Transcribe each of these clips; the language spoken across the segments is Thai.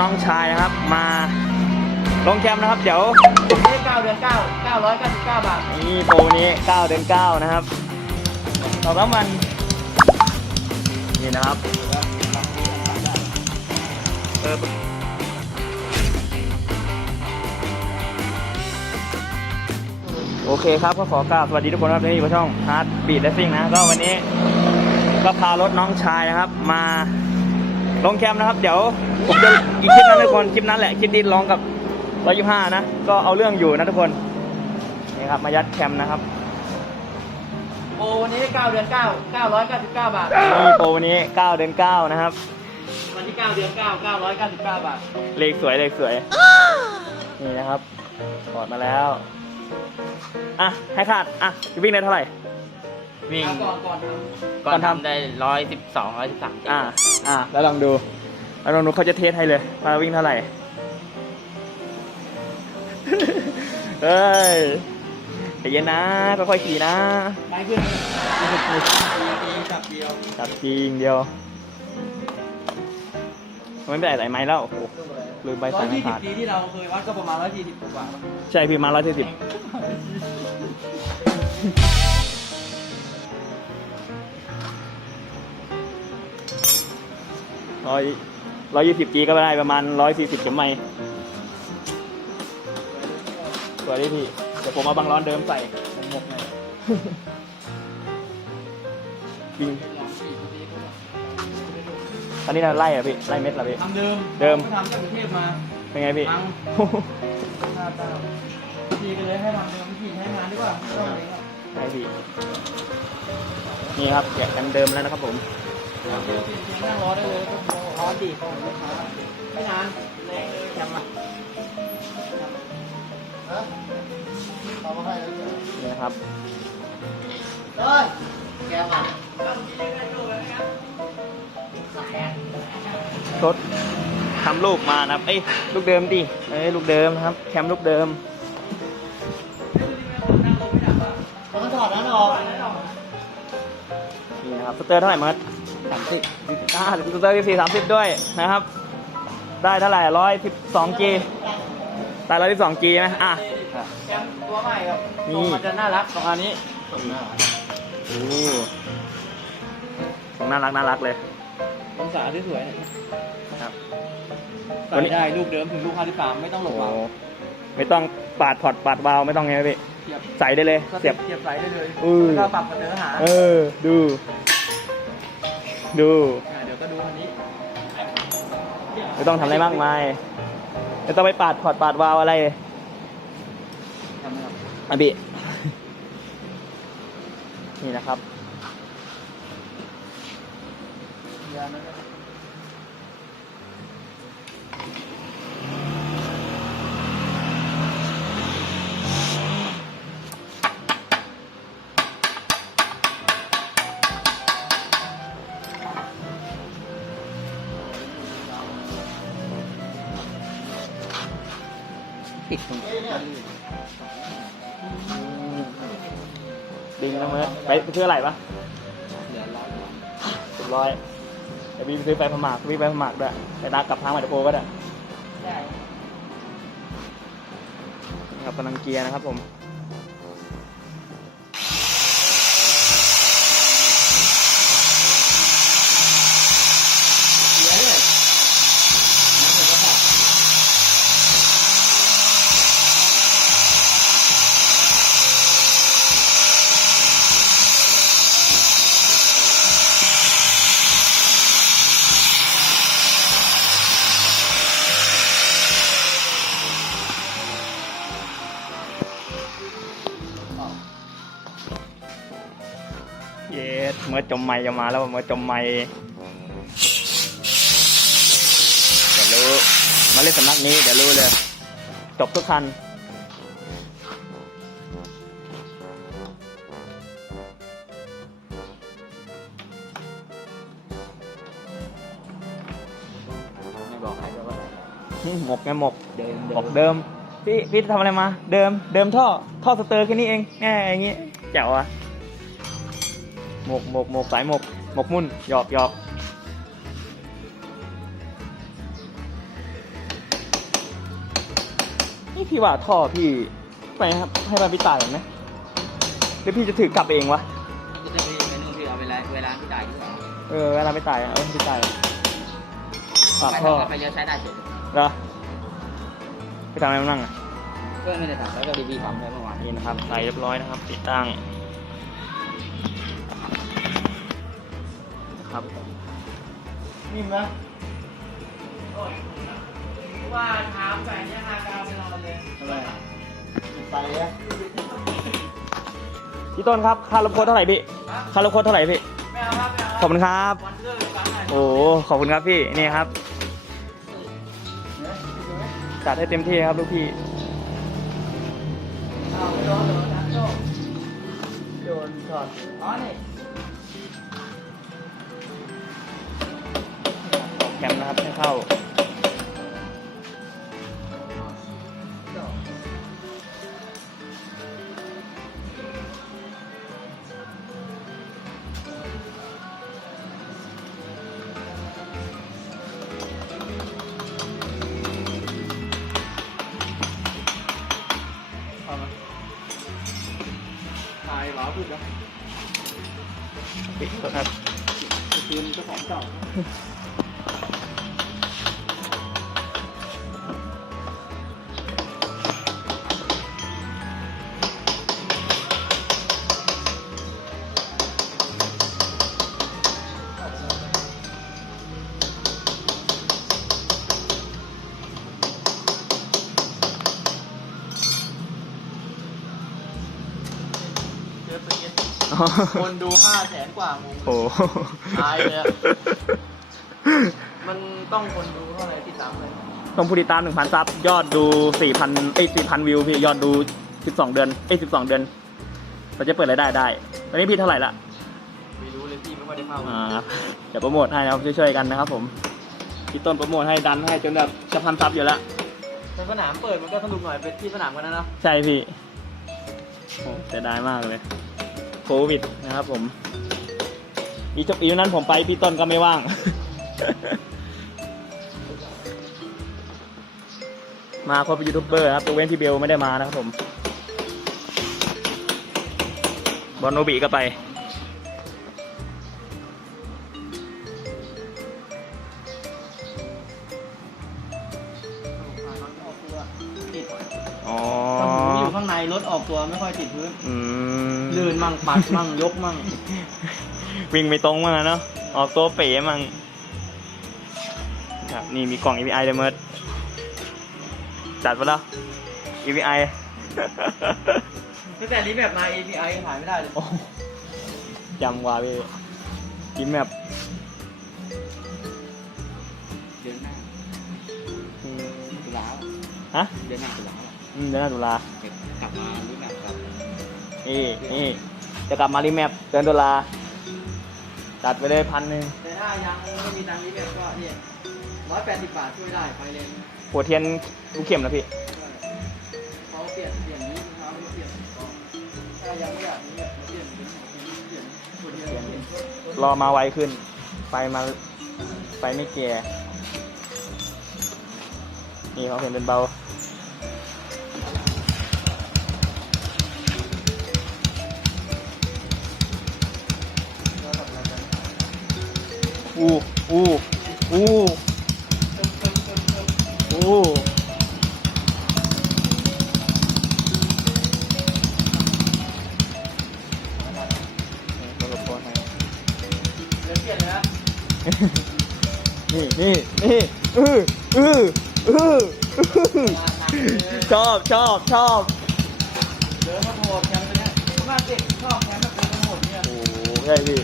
น้องชายนะครับ มาลงแคมป์นะครับ เดี๋ยวนี่เก้าเดือนเก้าเก้าร้อยเก้าสิบเก้าบาท นี่โปรนี้9เดือน9นะครับต่อน้ำมัน นี่นะครับเออโอเคครับก็ขอกราบสวัสดีทุกคนครับที่อยู่กับช่อง Hard Beat Racing นะ ก็วันนี้ก็พารถน้องชายนะครับ มาลงแคมป์นะครับ เดี๋ยว ผมจะอีกคลิปนั้นทุกคนคลิปนั้นแหละคลิปนี้ร้องกับ125นะ ก็เอาเรื่องอยู่นะทุกคน นี่ครับ มายัดแคมป์นะครับโอ้วันนี้เก้าเดือนเก้าเก้าร้อยเก้าสิบเก้าบาทนี่โปรวันนี้9เดือน9นะครับ วันที่เก้าเดือนเก้าเก้าร้อยเก้าสิบเก้าบาท เลขสวยเลขสวย นี่นะครับถอดมาแล้ว อะ ให้ขาด อะจะวิ่งได้เท่าไหร่ วิ่งเอาก่อนก่อนทก่ก่ออนนทำทำได้ร้อยสิบสองร้อยสิบสามอะอะแล้วลองดู แล้วลองดูเขาจะเทสให้เลยว่าวิ่งเท่าไหร่เฮ้ยใจเย็นนะค่อยๆขี่นะำไปเพื่อนจับเดียวจับจริงเดียวมันไม่ได้ไหลไม้แล้วโอ้โหลืมใบร้อสายยไม่ยี่สิบขาด ปีที่เราเคยวัดก็ประมาณร้อยสี่สิบกว่าใช่พี่มาร้อยสี่สิบร้อย ร้อยยี่สิบจีก็ได้ประมาณร้อยสี่สิบจมไม่สวยดิพี่ เดี๋ยวผมเอาบางร้อนเดิมใส่ผมหมกหน่อยยิงตอนนี้เราไล่อะพี่ ไล่เม็ดเหรอพี่ ทำเดิมเดิม ทำจากกรุงเทพมาเป็นไงพี่พังหน้าตาพี่ก็เลยให้ทำเดิมพี่ใช้งานดีกว่าไม่ต้องเลยครับใช่พี่ นี่ครับแกะกันเดิมแล้วนะครับผม ทำเดิมพี่นั่งรอได้เลยก็ ร้อนดีของลูกค้าไม่นานเลยแคมป์อะนี่นะครับเฮ้ยครถทำลูกมานะครับเอ้ยลูกเดิมดิเอ้ยลูกเดิมครับแคมลูกเดิมผมก็ถอดนั้นออกนี่นะครับสเตอร์เท่าไหร่มัด สามสิบอ่าสเตอร์สี่สามสิบด้วยนะครับ ได้เท่าไหร่ร้อยสิบสองจีได้ร้อยสิบสองจีไหมอะแคมป์ตัวใหม่ครับนี่ตัวมันจะน่ารักประมาณนี้โอ้ของน่ารักน่ารักเลยองศาที่สวยครับใส่ได้ลูกเดิมถึงลูก53ไม่ต้องหลบโอ้วาล์วไม่ต้องปาดพอร์ตปาดวาล์วไม่ต้องไงพี่เสียบใส่ได้เลยก็เสียบเสียบใส่ได้เลยอือแล้วก็ปรับเนื้อหาเออดู ดูอ่าเดี๋ยวก็ดูคันนี้ไม่ต้องทำอะไรมากมายไม่ต้องไปปาดพอร์ตปาดวาล์วอะไรทำนะครับอะบิ นี่นะครับ ยานะครับ ติดตรงดิงนะเมื่อไปไปซื้ออะไรปะเหลือร้อยกว่าสิบร้อยเดี๋ยวบีไปซื้อไปพมากวีไปพมากด้วยไปตากลับทางมาเดโปก็ได้ครับกำลังเกียร์นะครับผม จมไม่จะมาแล้วเมื่อจมไม่เดี๋ยวรู้มาเล่นสำนักนี้เดี๋ยวรู้เลยจบทุกคันไม่บอกใครก็ว่าหมกไงหมกเดิมหมกเดิม พี่พี่ทำอะไรมา เดิม เดิมท่อ ท่อสเตอร์แค่นี้เองแง่อย่างงี้แจ๋วอะ หมกหมกหมกสายหมกหมกมุ่นหยอกหยอกนี่พี่ว่าท่อพี่ไปครับให้มันพี่ตายก่อนไหมหรือพี่จะถือกลับเองวะก็จะไปเมนูที่เอาเวลาเวลาที่จ่ายดีกว่าเออเวลาไม่ตายอะเอาให้พี่ตายปากไม่ท่อทำไปเยอะใช้ได้จุดเหรอไปทำอะไรมานั่งอะ เพื่อนไม่ได้ทำแล้วก็ดีบีปั๊มไปเมื่อวาน นี่นะครับใส่เรียบร้อยนะครับ ติดตั้ง ครับ นิ่มนะว่าถามแฟนยังหากาวไปนอนเลยอะไรอะไปอะพี่ต้นครับค่ารถโค้ดเท่าไหร่พี่ค่ารถโค้ดเท่าไหร่พี่ไม่เอาครับไม่เอาขอบคุณครับ วันเลิกกันหน่อยโอ้ขอบคุณครับพี่นี่ครับจัดให้เต็มที่ครับลูกพี่เอาไปโดนโดนนะโจ้โดนถอดอ๋อนี่ เข้าเอามาถ่ายห คนดูห้าแสนกว่างงโอ้โหตายเลยอะมันต้องคนดูเท่าไหร่ที่ตามเลยต้องผู้ติดตามหนึ่งพันซับ ยอดดูสี่พันเอ้สี่พันวิวพี่ ยอดดูสิบสองเดือน เอ้สิบสองเดือน เราจะเปิดรายได้ได้ ตอนนี้พี่เท่าไหร่ละ ไม่รู้เลยพี่ไม่ค่อยได้เข้าอ่า เดี๋ยวโปรโมทให้นะครับช่วยๆกันนะครับผม พี่ต้นโปรโมทให้ดันให้จนแบบจะพันซับอยู่แล้ว แต่สนามเปิดมันก็สนุกหน่อยเป็นที่สนามกันนะเนอะใช่พี่โอ้เสียดายมากเลย โควิดนะครับผม อีจบอีนั้นผมไปพี่ต้นก็ไม่ว่าง มาครบยูทูบเบอร์ครับตัวเว้นพี่เบลไม่ได้มานะครับผม บอลโนบิก็ไปติดอ๋อตอนผมอยู่ข้างในรถออกตัวไม่ค่อยติดพื้น อืมลื่น มั่งปัดมั่งยกมั่งวิ่งไม่ตรงมากเนาะออกตัวเป๋มั่งครับนี่มีกล่อง EVI เลยเมิร์ดจัดไปแล้ว EVI ตั้งแต่นี้แบบมา API ถ่ายไม่ได้เลยโอ้จำว่าพี่กินแบบเดือนหน้าอืมตุลาฮะเดือนหน้าตุลาอืมเดือนหน้าตุลาเก็บกลับมารู้แบบกับนี่นี่ จะกลับมารีแมปเดือนตุลาจัดไปเลยพันหนึ่งแต่ถ้ายังไม่มีตังค์นี้แบบก็เนี่ยร้อยแปดสิบบาทช่วยได้ไฟเลนหัวเทียนลูกเข็มนะพี่เขาเปลี่ยนเปลี่ยนนี้เขาไม่เปลี่ยนก็ถ้ายังไม่อยากนี้แบบเปลี่ยนเป็นเปลี่ยนเปลี่ยนคนเดียวเปลี่ยนรอมาไวขึ้น ไฟมาไฟไม่แก่นี่เขาเห็นเป็นเบา อู้อู้อู้อู้นี่รถโพสต์ให้เดี๋ยวเปลี่ยนเลยนะนี่นี่นี่อืออืออืออื้อชอบชอบชอบเดินมาโหดแคมป์ตัวเนี้ยมากเด็กชอบแคมป์แบบเดินมาโหดเนี่ยโอ้โหใช่พี่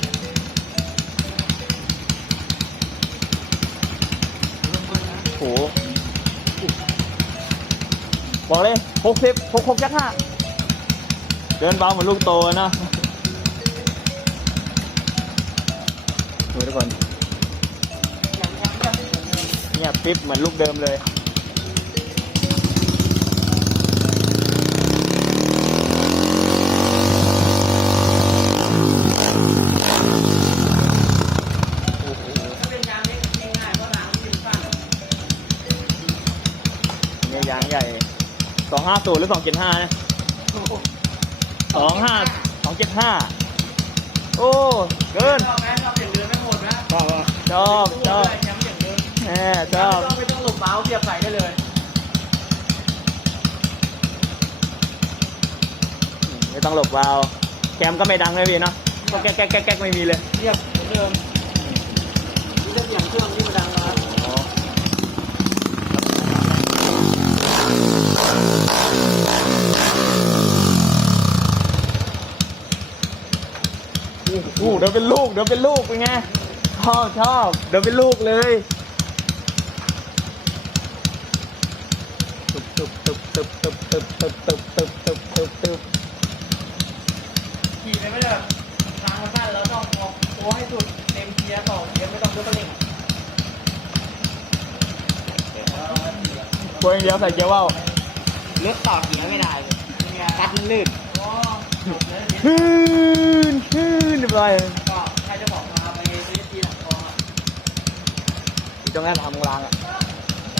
โอ้โห บอกเลยหกสิบหกหกยัดห้าเดินเบาเหมือนลูกโตนะดูทุกคนเนี่ยเงียบปิ๊บเหมือนลูกเดิมเลย ยๆเพราะหนังมันเป็นสั้นเนี่ยยางใหญ่สองห้าศูนย์หรือสองเจ็ดห้าเนี่ยสองห้าสองเจ็ดห้าโอ้เกินชอบไหมชอบอย่างเดินไม่หมดนะก็ว่าชอบชอบแชมป์อย่างเดิมแหมชอบไม่ต้องหลบเมาส์เสียบใส่ได้เลยไม่ต้องหลบวาล์วแคมก็ไม่ดังเลยพี่เนาะก็แก๊กแก๊กแก๊กแก๊กไม่มีเลยเรียบเหมือนเดิมนี่ก็เสียงเครื่องที่มันดังมา อู้เดี๋ยวเป็นลูกเดี๋ยวเป็นลูกเป็นไงชอบชอบเดี๋ยวเป็นลูกเลยตึบตึบตึบตึบตึบตึบตึบตึบตึบตึบตึบตึบขี่ไปไม่ได้แบบทางมันสั้นแล้วต้องออกโค้ให้สุดเต็มเกียร์ต่อเกียร์ไม่ต้องยกกระเล่งตัวอย่างเดียวใส่เกียร์ว่าวรถต่อเกียร์ไม่ได้เลยคัดมันลื่น อ๋อจบเลยฮืนฮืนเรียบร้อยก็ใครจะบอกมาไปซื้อทีหลังกองอะอยู่ตรงนั้นทำกลางอะ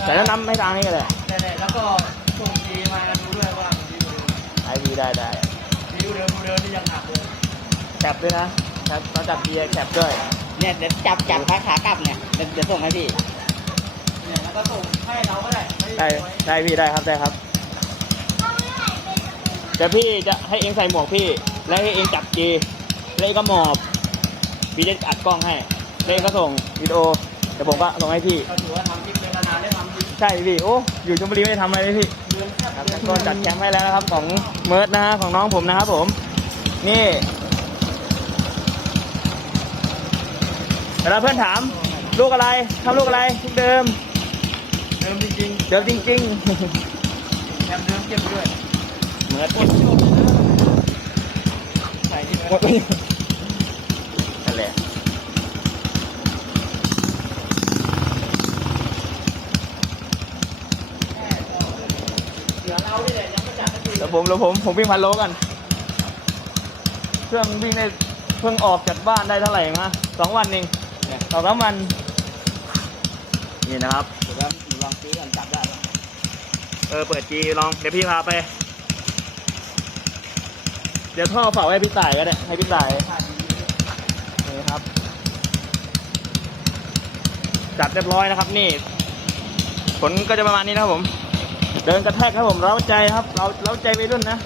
แต่ถ้าน้ำไม่ทางนี่ก็ได้แต่แล้วก็ส่งทีมาดูด้วยว่าดีดูไอพีได้ได้ดีดูเดินดูเดินนี่ยังหนักเลยแคปด้วยนะแคปเราจับเกียร์แคปด้วยเนี่ยเดี๋ยวจับจับขาขากลับเนี่ยเดี๋ยวเดี๋ยวส่งให้พี่เนี่ยแล้วก็ส่งให้เราก็ได้ไม่ได้ได้พี่ได้ครับได้ครับเดี๋ยวพี่จะให้เองใส่หมวกพี่ แล้วให้เองจับกีแล้วเองก็หมอบพี่จะอัดกล้องให้แล้วเองก็ส่งวิดีโอเดี๋ยวผมก็ส่งให้พี่ก็ถือว่าทำจริงเป็นนานๆได้ทำจริงใช่พี่โอ้อยู่ชลบุรีไม่ได้ทำอะไรเลยพี่เดือนแค่ครับเดือนก็จัดแคมป์ให้แล้วนะครับของเมิร์ดนะฮะของน้องผมนะครับผม นี่เวลาเพื่อนถามลูกอะไรทำลูกอะไรลูกเดิมเดิมจริงเดิมจริงๆแถมเดิมเก็บด้วยๆเหมือน กดโชว์เลยนะใส่ที่ ห มดนั่นแหละเหลือเราที่แหละยังไม่จัดสักทีแล้วผมแล้วผมผมวิ่งพันโลกัน เครื่องวิ่งได้เพิ่งออกจากบ้านได้เท่าไหร่มาสองวันเองสองสามวัน นี่นะครับ เดี๋ยวว่าหนูลองซื้อกันจับได้ปะเออเปิดจีลองเดี๋ยวพี่พาไป เดี๋ยวท่อเผาให้พี่ต่ายก็ได้ให้พี่ต่ายนี่ครับ จัดเรียบร้อยนะครับ นี่ ผลก็จะประมาณนี้นะครับผม เดินกระแทกครับผม เร้าใจครับ เราเร้าใจไปรุ่นนะ